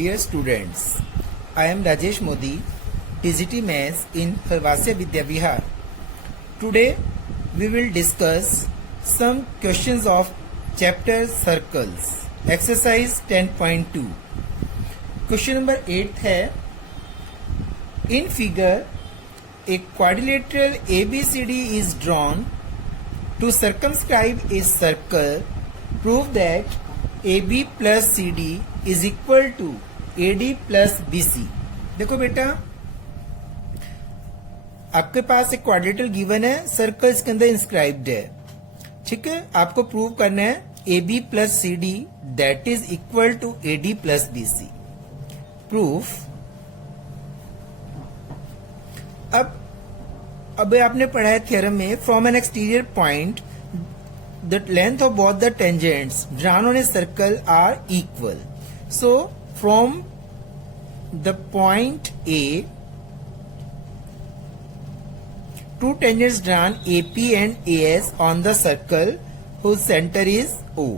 Dear students, I am Rajesh Modi, TGT Maths in Harvasya Vidya Vihar. Today we will discuss some questions of chapter circles, exercise 10.2. Question number 8 है, in figure a quadrilateral ABCD is drawn to circumscribe a circle. Prove that AB plus CD is equal to AD plus BC. देखो बेटा, आपके पास एक quadrilateral given है, circle इसके अंदर inscribed है. ठीक है, आपको प्रूव करना है AB plus CD that is equal to AD plus BC. Proof. अब आपने पढ़ा है थ्योरम में, from an exterior point the length of both the tangents drawn on a circle are equal. So from the point A, two tangents drawn AP and AS on the circle whose center is O.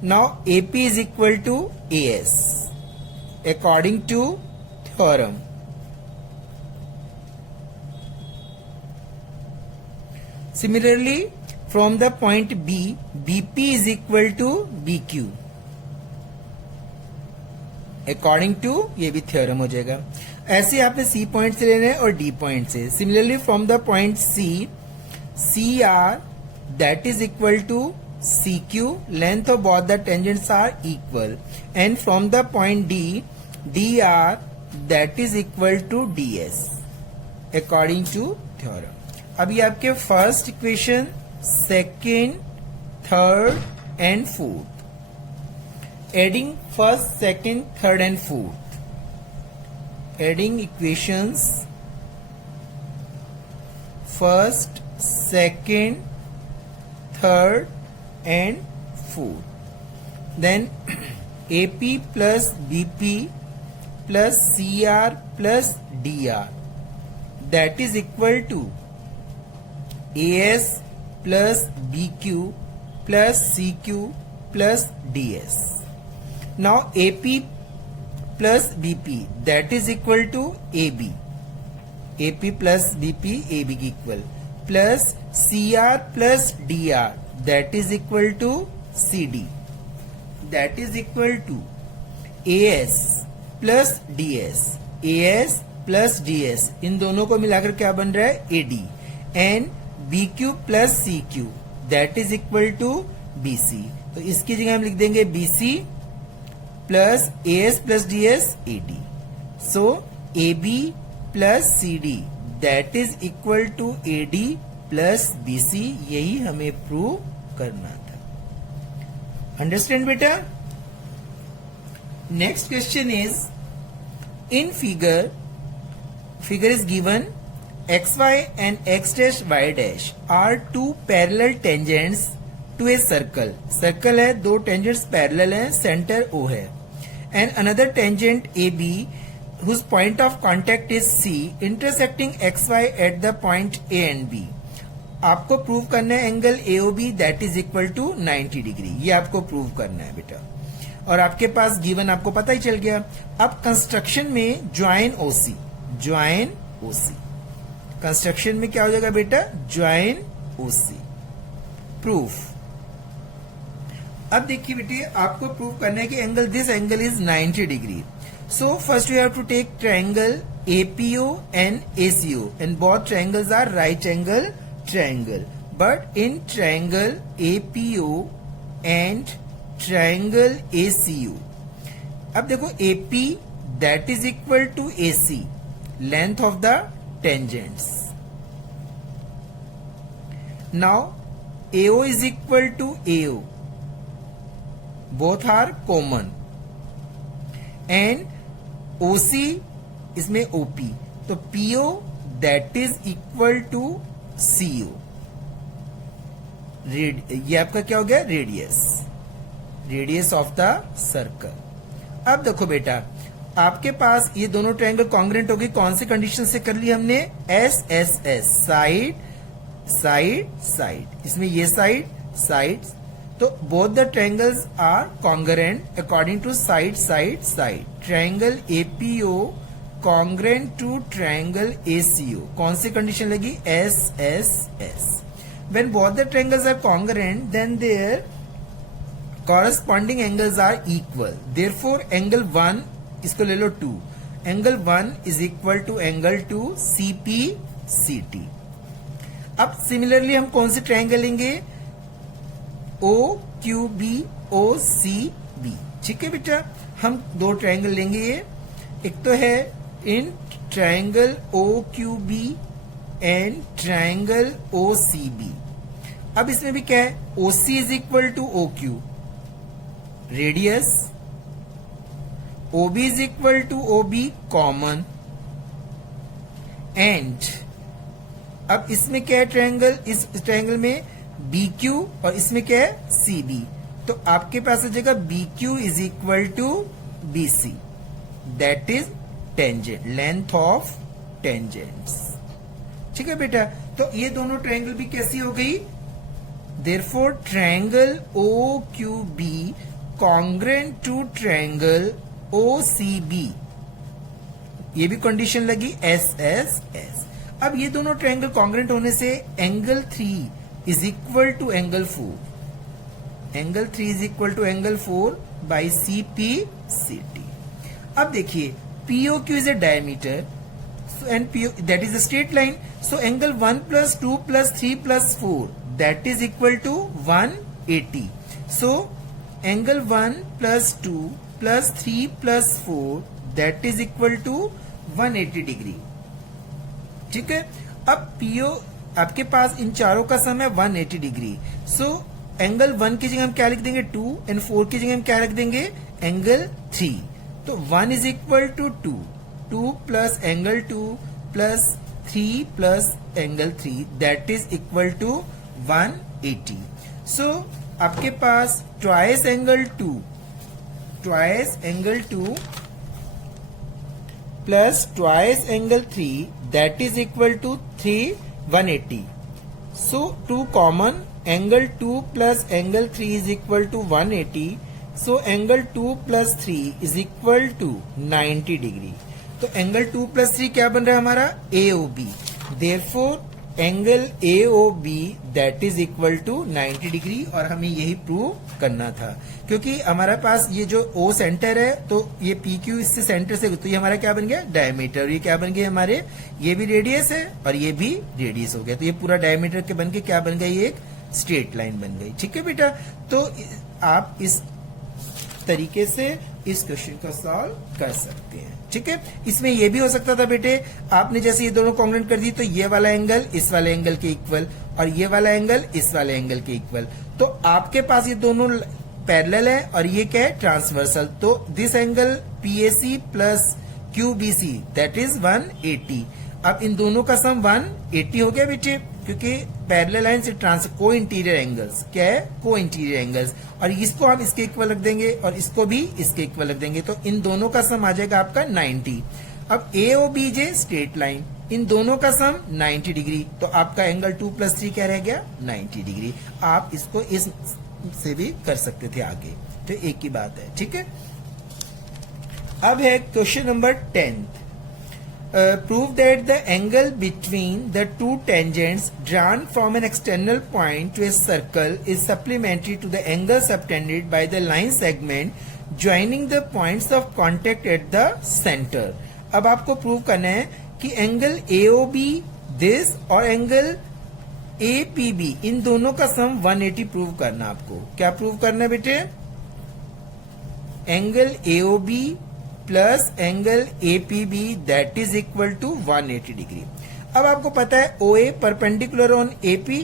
Now AP is equal to AS according to theorem. Similarly, from the point B, BP is equal to BQ. According to, ये भी theorem हो जाएगा. ऐसे आपने C point से लेना है और D पॉइंट से. Similarly, from the point C, CR that is equal to CQ. Length of both the tangents are equal. And from the point D, DR that is equal to DS. According to theorem. अभी आपके first equation, second, third and fourth. Adding first, second, third and fourth. Adding equations first, second, third and fourth. Then AP plus BP plus CR plus DR that is equal to AS plus BQ plus CQ plus DS. Now AP plus BP that is equal to AB. AP plus BP AB equal plus CR plus DR that is equal to CD that is equal to AS plus DS. AS plus DS इन दोनों को मिलाकर क्या बन रहा है? AD. And BQ plus CQ that is equal to BC. तो इसकी जगह हम लिख देंगे BC plus AS plus DS AD. So AB plus CD that is equal to AD plus BC. यही हमें प्रूव करना था. अंडरस्टैंड बेटा? Next question is, in figure is given xy and x dash y dash are two parallel tangents to a circle. Circle है, दो tangents parallel हैं, center O है. And another tangent AB whose point of contact is C intersecting xy at the point A and B. आपको prove करना है angle AOB that is equal to 90 degree. ये आपको prove करना है बेटा. और आपके पास गिवन आपको पता ही चल गया. अब कंस्ट्रक्शन में ज्वाइन OC. कंस्ट्रक्शन में क्या हो जाएगा बेटा? Join OC. प्रूफ. अब देखिए बेटे, आपको प्रूफ करना है कि angle this angle is 90 degree. So first you have to take triangle APO and ACO and both triangles are right angle triangle. But in triangle APO and triangle ACO, अब देखो AP that is equal to AC, length of the tangents. Now AO is equal to AO. Both are common. And OC इसमें OP. तो PO that is equal to CO. ये आपका क्या हो गया? Radius of the circle. अब देखो बेटा, आपके पास ये दोनों ट्रायंगल कॉन्ग्रुएंट होगी. कौन सी कंडीशन से कर ली हमने? SSS, side. इसमें ये साइड तो both the triangles are congruent according to side side side. Triangle APO congruent to triangle ACO. कौन सी कंडीशन लगी? S S S. When both the triangles are congruent then there corresponding angles are equal. Therefore angle 1 इसको ले लो 2. Angle 1 is equal to angle 2 CP CT. अब similarly हम कौन सी triangle लेंगे? OQB OCB. ठीक है बेटा, हम दो ट्रायंगल लेंगे. ये एक तो है इन triangle OQB and triangle OCB. अब इसमें भी क्या है? OC is equal to OQ. Radius OB is equal to OB common. And अब इसमें क्या है? ट्रायंगल, इस ट्रायंगल में BQ और इसमें क्या है? CB. तो आपके पास आ जाएगा BQ is equal to BC. That is tangent, length of tangents. ठीक है बेटा, तो ये दोनों ट्रायंगल भी कैसी हो गई? Therefore triangle OQB congruent to triangle OCB. ये भी कंडीशन लगी एस एस एस. अब ये दोनों ट्रायंगल कॉन्ग्रुएंट होने से angle 3 is equal to angle 4. Angle 3 is equal to angle 4 by CP CT. अब देखिए POQ is a diameter and PO that is a straight line. So angle 1 plus 2 plus 3 plus 4 that is equal to 180. So angle 1 plus 2 plus 3 plus 4 that is equal to 180 degree. ठीक है, अब PO आपके पास इन चारों का सम है 180 degree. So angle 1 की जगह हम क्या लिख देंगे? 2 एंड 4 की जगह हम क्या रख देंगे? एंगल 3. तो 1 is equal to 2 plus angle 2 plus 3 plus angle 3 that is equal to 180. So आपके पास twice angle 2 plus twice angle 3 that is equal to 180. So 2 common, angle 2 plus angle 3 is equal to 180. So angle 2 plus 3 is equal to 90 degree. तो angle 2 plus 3 क्या बन रहा है हमारा? AOB. Therefore angle AOB that is equal to 90 degree. और हमें यही prove करना था क्योंकि हमारे पास ये जो O सेंटर है तो ये PQ इससे सेंटर से, तो ये हमारा क्या बन गया? डायमीटर. ये क्या बन गया हमारे? ये भी रेडियस है और ये भी रेडियस हो गया. तो ये पूरा डायमीटर के बन के क्या बन गई? एक स्ट्रेट लाइन बन गई. ठीक है बेटा, तो आप इस तरीके से इस क्वेश्चन को सॉल्व कर सकते हैं. ठीक है, इसमें यह भी हो सकता था बेटे, आपने जैसे ये दोनों कॉन्ग्रुएंट कर दी तो ये वाला एंगल इस वाले एंगल के इक्वल और ये वाला एंगल इस वाले एंगल के इक्वल. तो आपके पास ये दोनों पैरेलल है और ये क्या है? ट्रांसवर्सल. तो this angle PAC plus QBC that is 180. अब इन दोनों का सम 180 हो गया बेटे, क्योंकि पैरेलल लाइन से को इंटीरियर एंगल्स क्या है? को इंटीरियर एंगल्स. और इसको आप इसके इक्वल रख देंगे और इसको भी इसके इक्वल रख देंगे. तो इन दोनों का सम आ जाएगा आपका 90. अब AOBJ स्ट्रेट लाइन, इन दोनों का सम 90 डिग्री. तो आपका एंगल 2 प्लस 3 क्या रह गया? 90 डिग्री. आप इसको इस से भी कर सकते थे आगे, तो एक ही बात है. ठीक है, अब है question number 10. Prove that the angle between the two tangents drawn from an external point to a circle is supplementary to the angle subtended by the line segment joining the points of contact at the center. अब आपको prove करना है कि angle AOB this और angle APB इन दोनों का सम 180 prove करना. आपको क्या प्रूव करना है बेटे? Angle AOB plus angle APB that is equal to 180 degree. अब आपको पता है OA perpendicular on AP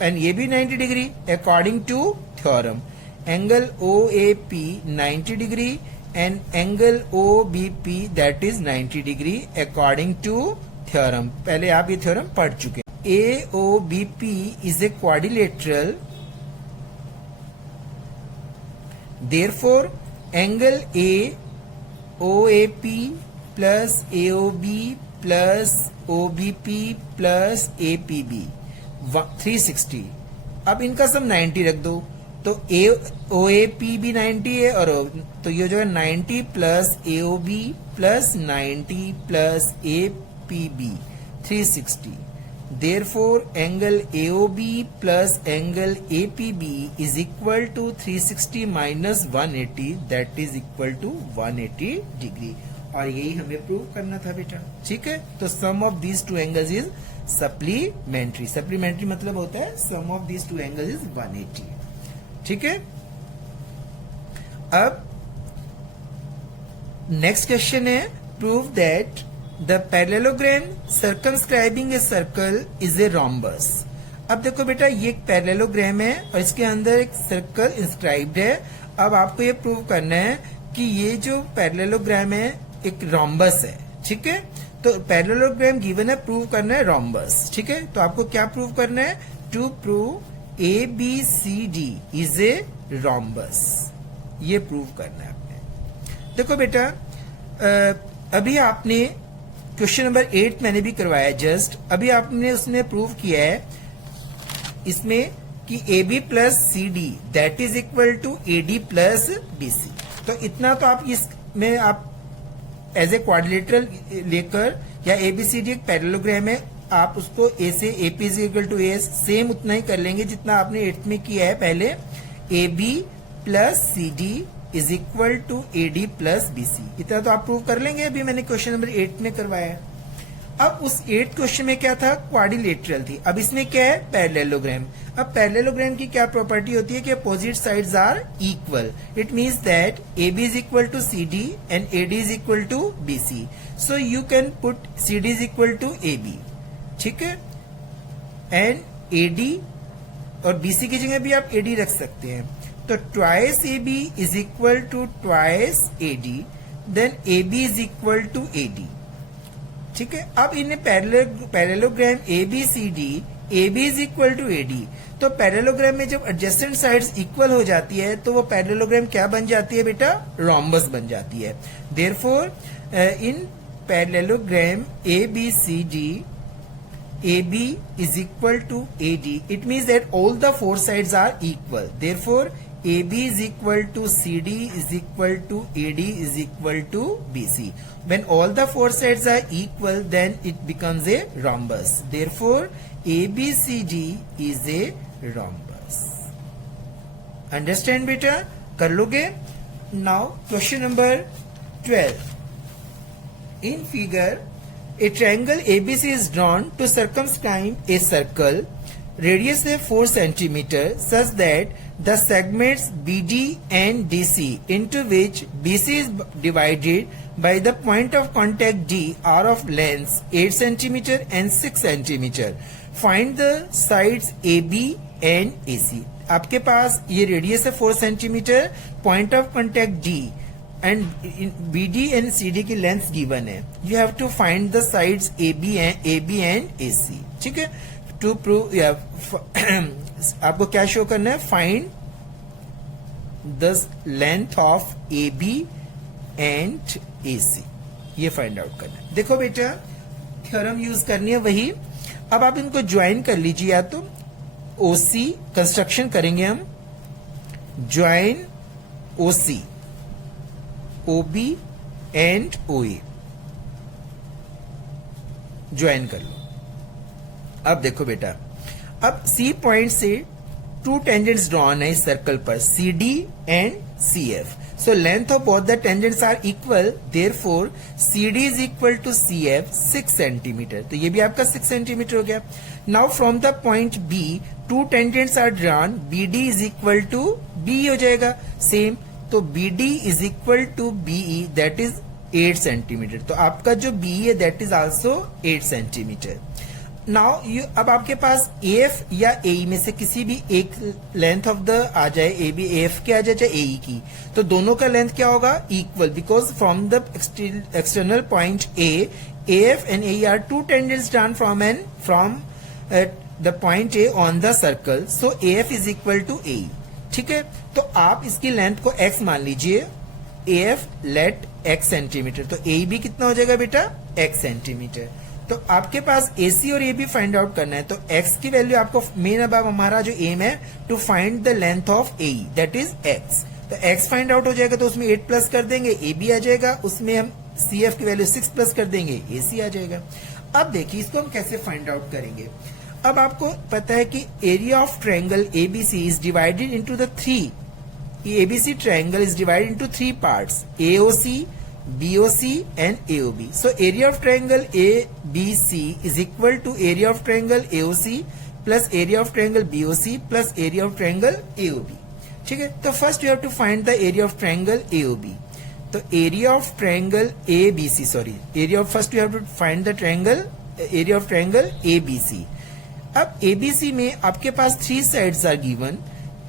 and ये भी 90 degree according to theorem. Angle OAP 90 degree and angle OBP that is 90 degree according to theorem. पहले आप ये theorem पढ़ चुके हैं. AOBP is a quadrilateral. Therefore angle OAP plus AOB plus OBP plus APB 360 अब इनका सम 90 रख दो, तो ए ओ ए पी भी 90 है, और तो ये जो है 90 plus A O B plus 90 plus A P B 360. Therefore, angle AOB plus angle APB is equal to 360 minus 180, that is equal to 180 degree. और यही हमें प्रूव करना था बेटा. ठीक है, तो sum of these two angles is supplementary. Supplementary मतलब होता है sum of these two angles is 180. ठीक है, अब नेक्स्ट क्वेश्चन है, prove that The parallelogram circumscribing a circle is a rhombus. अब देखो बेटा, ये एक पैरेललोग्राम है और इसके अंदर एक सर्कल इंस्क्राइब्ड है. अब आपको ये प्रूव करना है कि ये जो पैरेललोग्राम है एक रॉम्बस है. ठीक है, तो पैरेललोग्राम गिवन है, प्रूव करना है रॉम्बस. ठीक है, तो आपको क्या प्रूव करना है? To prove A B C D is a rhombus. ये प्रूव करना है आपने. देखो बेटा, अभी आपने क्वेश्चन नंबर 8 मैंने भी करवाया जस्ट. अभी आपने उसने प्रूव किया है इसमें कि A B plus C D that is equal to A D plus B C. तो इतना तो आप इसमें आप एज ए क्वाड्रिलेटरल लेकर, या ए बी सी डी एक पैरेललोग्राम है, आप उसको ए से A P is equal to a same उतना ही कर लेंगे जितना आपने 8 में किया है पहले. A B plus C D is equal to A D plus B C. इतना तो आप प्रूव कर लेंगे. अभी मैंने क्वेश्चन नंबर 8 में करवाया. अब उस 8 क्वेश्चन में क्या था? क्वाड्रिलेटरल थी. अब इसमें क्या है? पैरेललोग्राम. अब पैरेललोग्राम की क्या प्रॉपर्टी होती है कि opposite sides are equal. It means that A B is equal to C D and A D is equal to B C. So you can put C D is equal to A B. ठीक है, and A D और B C की जगह भी आप A D रख सकते हैं. तो twice A B is equal to twice A D, then A B is equal to A D. ठीक है, अब इन्हें parallelogram A B C D, A B is equal to A D. तो parallelogram में जब एडजेसेंट साइड्स इक्वल हो जाती है तो वो पैरेललोग्राम क्या बन जाती है बेटा? रॉम्बस बन जाती है. Therefore in parallelogram A B C D, AB is equal to AD. It means that all the four sides are equal. Therefore, AB is equal to CD is equal to AD is equal to BC. When all the four sides are equal, then it becomes a rhombus. Therefore, ABCD is a rhombus. Understand beta? कर लोगे? Now, question number 12. In figure, a triangle ABC is drawn to circumscribe a circle, radius is 4 cm, such that the segments BD and DC, into which BC is divided by the point of contact D, are of lengths 8 cm and 6 cm. Find the sides AB and AC. आपके पास ये radius है 4 cm, point of contact D and BD and CD की length given है. You have to find the sides AB and AC. ठीक है, to prove आपको क्या शो करना है? Find the length of AB and AC. ये फाइंड आउट करना है. देखो बेटा, थ्योरम यूज करनी है वही. अब आप इनको ज्वाइन कर लीजिए. या तो OC कंस्ट्रक्शन करेंगे हम, join OC, OB and OA join कर लो. अब देखो बेटा, अब C पॉइंट से 2 टेंजेंट्स ड्रॉन है इस सर्कल पर, CD and CF. So length of both the tangents are equal. Therefore, CD is equal to CF 6 cm. तो ये भी आपका 6 cm हो गया. Now from the point B, 2 tangents are drawn. BD is equal to BE हो जाएगा. Same. तो BD is equal to BE, that is 8 cm. तो आपका जो BE है that is also 8 cm. Now अब आपके पास AF या AE में से किसी भी एक लेंथ ऑफ द आ जाए, AB AF के आ जाए चाहे AE की, तो दोनों का लेंथ क्या होगा? Equal. Because from the external point A, AF and AE are 2 tangents drawn from the point A on the circle. So AF is equal to AE. ठीक है, तो आप इसकी लेंथ को x मान लीजिए. AF लेट x सेंटीमीटर, तो AE भी कितना हो जाएगा बेटा? x centimetre. तो आपके पास AC और AB फाइंड आउट करना है, तो x की वैल्यू आपको मेन अब हमारा जो एम है to find the length of AE that is x। तो x फाइंड आउट हो जाएगा तो उसमें 8 प्लस कर देंगे, AB आ जाएगा, उसमें हम CF की वैल्यू 6 प्लस कर देंगे, AC आ जाएगा। अब देखिए इसको हम कैसे फाइंड आउट करेंगे। अब आपको पता है कि area of triangle ABC is divided into the three, ABC triangle is divided into three parts, AOC, BOC and AOB. So area of triangle ABC is equal to area of triangle AOC plus area of triangle BOC plus area of triangle AOB. ठीक है, तो first you have to find the area of triangle AOB. तो area of triangle ABC, sorry, area of first you have to find the triangle area of triangle ABC. अब ABC में आपके पास three sides are given,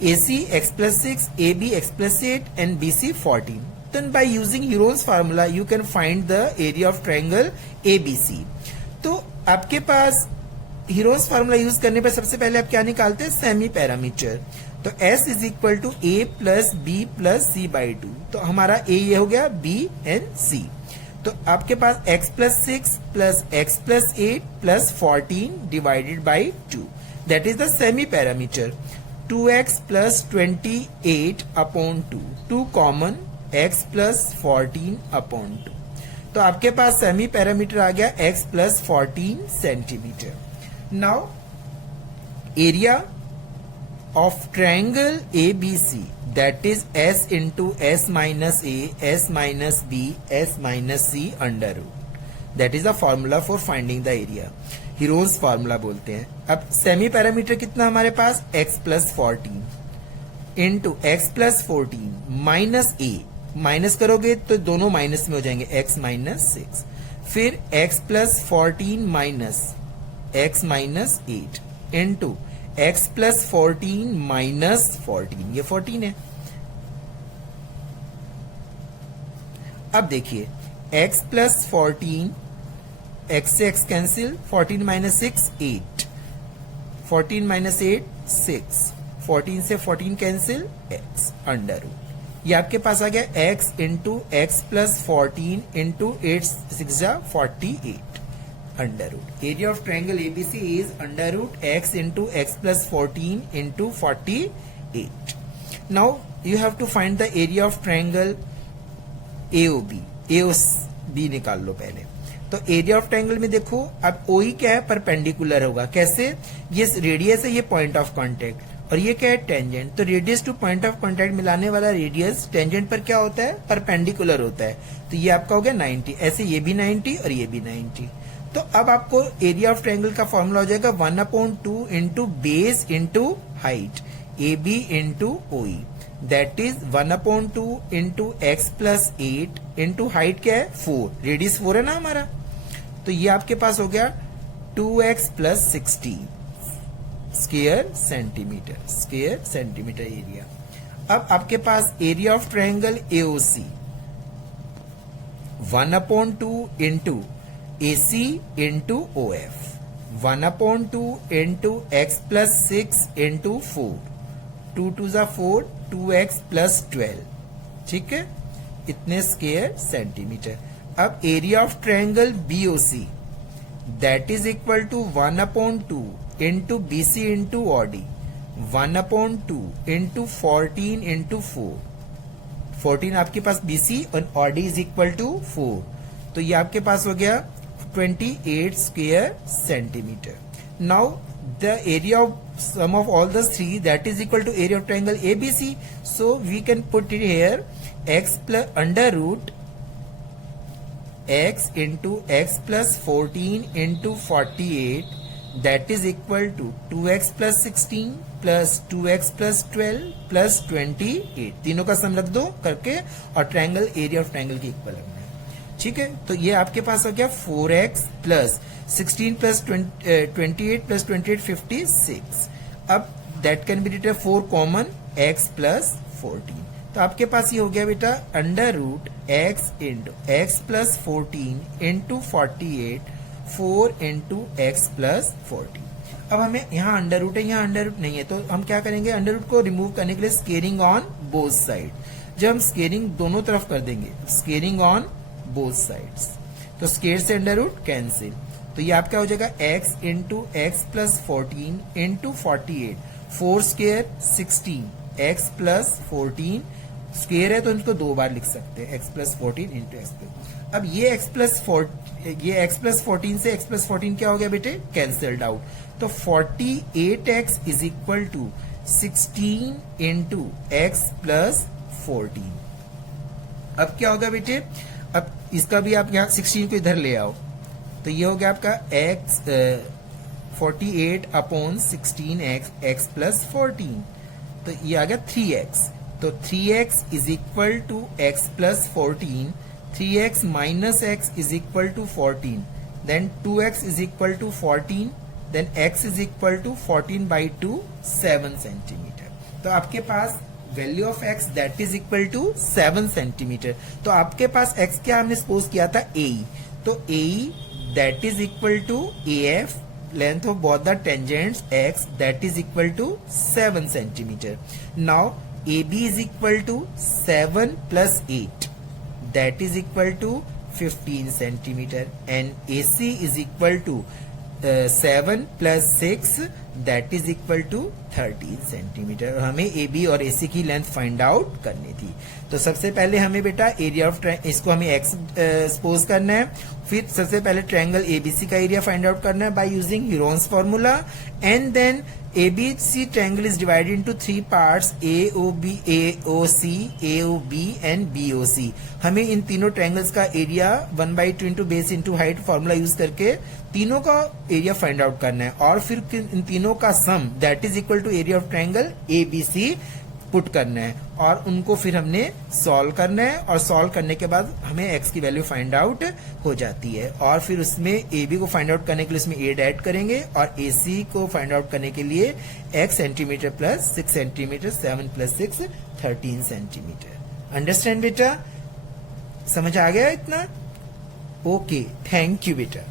AC x plus 6, AB x plus 8 and BC 14. Then by using Heron's formula you can find the area of triangle ABC. तो आपके पास Heron's formula use करने पर सबसे पहले आप क्या निकालते हैं, सेमी पैरामीटर। तो S is equal to A plus B plus C by 2। तो हमारा A ये हो गया, B एंड C। तो आपके पास x plus 6 plus x plus 8 plus 14 divided by 2 that is the semi parameter. 2x plus 28 upon 2, 2 common, x plus 14 upon 2। तो आपके पास semi parameter आ गया x plus 14 centimetre. Now area of triangle ABC that is S into S minus A, S minus B, S minus C under root, that is the formula for finding the area, Heron's formula बोलते हैं। अब semi parameter कितना हमारे पास, x plus 14 into x plus 14 minus A, माइनस करोगे तो दोनों माइनस में हो जाएंगे, x माइनस 6, फिर x plus 14 minus x minus 8 into x plus 14 minus 14, ये 14 है। अब देखिए x प्लस 14, x से x कैंसिल, 14 माइनस 6 8, 14 माइनस 8 6, 14 से 14 कैंसिल, x अंडर रूट, ये आपके पास आ गया x into x plus 14 into 8 6 जा 48 under root. Area of triangle ABC is under root x into x plus 14 into 48। Now you have to find the area of triangle AOB निकाल लो पहले। तो area of triangle में देखो अब OE क्या है, perpendicular होगा। कैसे, ये रेडियस है, ये पॉइंट ऑफ कांटेक्ट, और ये क्या है, टेंजेंट। तो radius two point of contact मिलाने वाला रेडियस टेंजेंट पर क्या होता है, परपेंडिकुलर होता है। तो ये आपका हो गया 90, ऐसे ये भी 90 और ये भी 90। तो अब आपको एरिया ऑफ ट्रायंगल का फॉर्मूला हो जाएगा 1/2 into base into height, AB into OE, that is 1/2 into x plus 8 into height क्या है 4, रेडियस 4 है ना हमारा। तो ये आपके पास हो गया 2x plus 16 square centimetre area. अब आपके पास area of triangle AOC 1/2 into AC into OF, 1/2 into x plus 6 into 4, 2 2 जा 4, 2x प्लस 12, ठीक है, इतने स्क्वायर सेंटीमीटर। अब area of triangle BOC that is equal to 1/2 into BC into OD, 1/2 into 14 into 4, 14 आपके पास BC और OD is equal to 4। तो ये आपके पास हो गया 28 square centimetre. Now the area of sum of all the three that is equal to area of triangle ABC, so we can put it here x plus under root x into x plus 14 into 48 that is equal to 2x plus 16 plus 2x plus 12 plus 28, तीनों का sum रख दो करके और triangle area of triangle के equal रखना है, ठीक है। तो ये आपके पास हो गया 4x प्लस 16 प्लस 28 प्लस 28 56। अब that can be written 4 common, x plus 14। तो आपके पास ये हो गया बेटा under root x into x plus 14 into 48, 4 into x plus 14। अब हमें यहाँ अंडर रूट है, यहाँ अंडर रूट नहीं है, तो हम क्या करेंगे, अंडर रूट को रिमूव करने के लिए स्केलिंग ऑन बोथ साइड। जब हम स्केलिंग दोनों तरफ कर देंगे, स्केलिंग ऑन बोथ साइड्स, तो स्केयर से अंडर रूट कैंसिल, तो ये आपका हो जाएगा x into x plus 14 into 48, 4 square 16, x plus 14 square है तो इनको 2 बार लिख सकते हैं, x plus 14 into x plus. अब ये x प्लस 14 से x प्लस 14 क्या हो गया बेटे, कैंसल्ड आउट। तो 48x is equal to 16 into x plus 14। अब क्या होगा बेटे, अब इसका भी आप यहाँ 16 को इधर ले आओ, तो ये हो गया आपका x 48 upon 16x x plus 14, तो ये आ गया 3x। तो 3x is equal to x plus 14, 3x minus x is equal to 14, then 2x is equal to 14, then x is equal to 14/2 7 centimetre. तो आपके पास value of x that is equal to 7 centimetre. तो आपके पास x क्या हमने suppose किया था AE, तो AE that is equal to AF length of both the tangents x that is equal to 7 centimetre. Now AB is equal to 7 plus 8 that is equal to 15 centimeter and AC is equal to 7 plus 6 that is equal to 13 centimetre. हमें AB और AC की length find out करनी थी। तो सबसे पहले हमें बेटा एरिया ऑफ इसको हमें x सपोज करना है, फिर सबसे पहले ट्रायंगल ABC का एरिया फाइंड आउट करना है by using Heron's formula, and then ABC triangle is divided into 3 parts AOB, AOC, AOB and BOC। हमें इन तीनों ट्रायंगल्स का area 1/2 into base into height formula use करके तीनों का एरिया फाइंड आउट करना है, और फिर इन तीनों का sum that is equal to area of triangle ABC put करना है, और उनको फिर हमने सॉल्व करना है, और सॉल्व करने के बाद हमें x की वैल्यू फाइंड आउट हो जाती है, और फिर उसमें AB को फाइंड आउट करने के लिए उसमें 8 ऐड करेंगे, और AC को फाइंड आउट करने के लिए x centimetre plus 6 centimetre, 7 plus 6 13 centimetre. Understand बेटा, समझ आ गया इतना? ओके, थैंक यू बेटा।